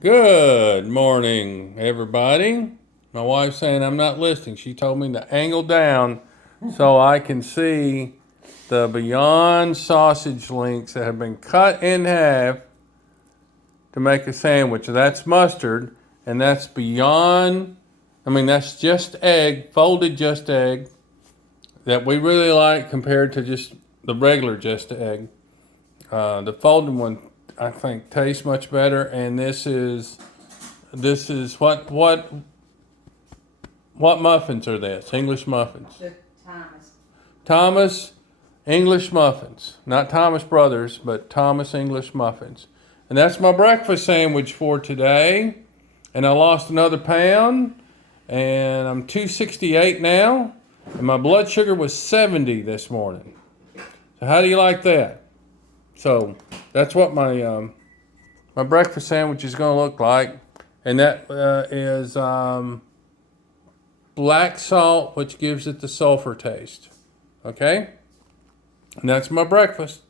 Good morning, everybody. My wife's saying I'm not listening. She told me to angle down so I can see the Beyond sausage links that have been cut in half to make a sandwich. That's mustard, and that's Beyond. That's just egg, folded just egg, that we really like compared to just the regular just egg. The folded one, I think, tastes much better, and this is what muffins are this? English muffins. The Thomas. Thomas English muffins. Not Thomas Brothers, but Thomas English muffins. And that's my breakfast sandwich for today. And I lost another pound, and I'm 268 now, and my blood sugar was 70 this morning. So how do you like that? So that's what my breakfast sandwich is going to look like. And that is black salt, which gives it the sulfur taste. Okay? And that's my breakfast.